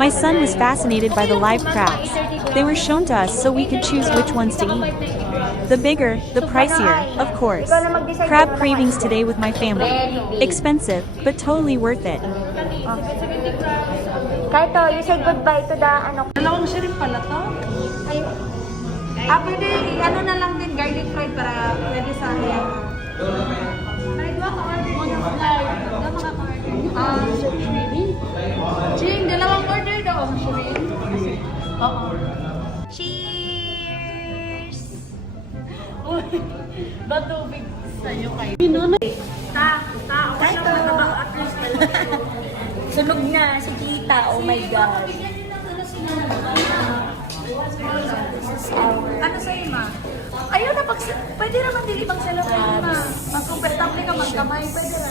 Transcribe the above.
My son was fascinated by the live crabs. They were shown to us so we could choose which ones to eat. The bigger, the pricier, of course. Crab cravings today with my family. Expensive, but totally worth it. Kahit to, you say goodbye to the ano. Dalawang shrimp pala to. Ayun. Pwede, ano na lang din, garlic fried para pwede sa akin. Ay, dua ka order mo ng flight. Dua mga ka-order. Shrimp. Ching, dalawang order daw. Shrimp. Oo. Cheers! Ba't tubig sa'yo kayo? Kahit to. Sunog na si Tita, oh my God. Ano sa'yo, ma? Ayun na, pwede naman din ibang celebrate, ma. Mag-comfortable ka, magkamay, pwede na.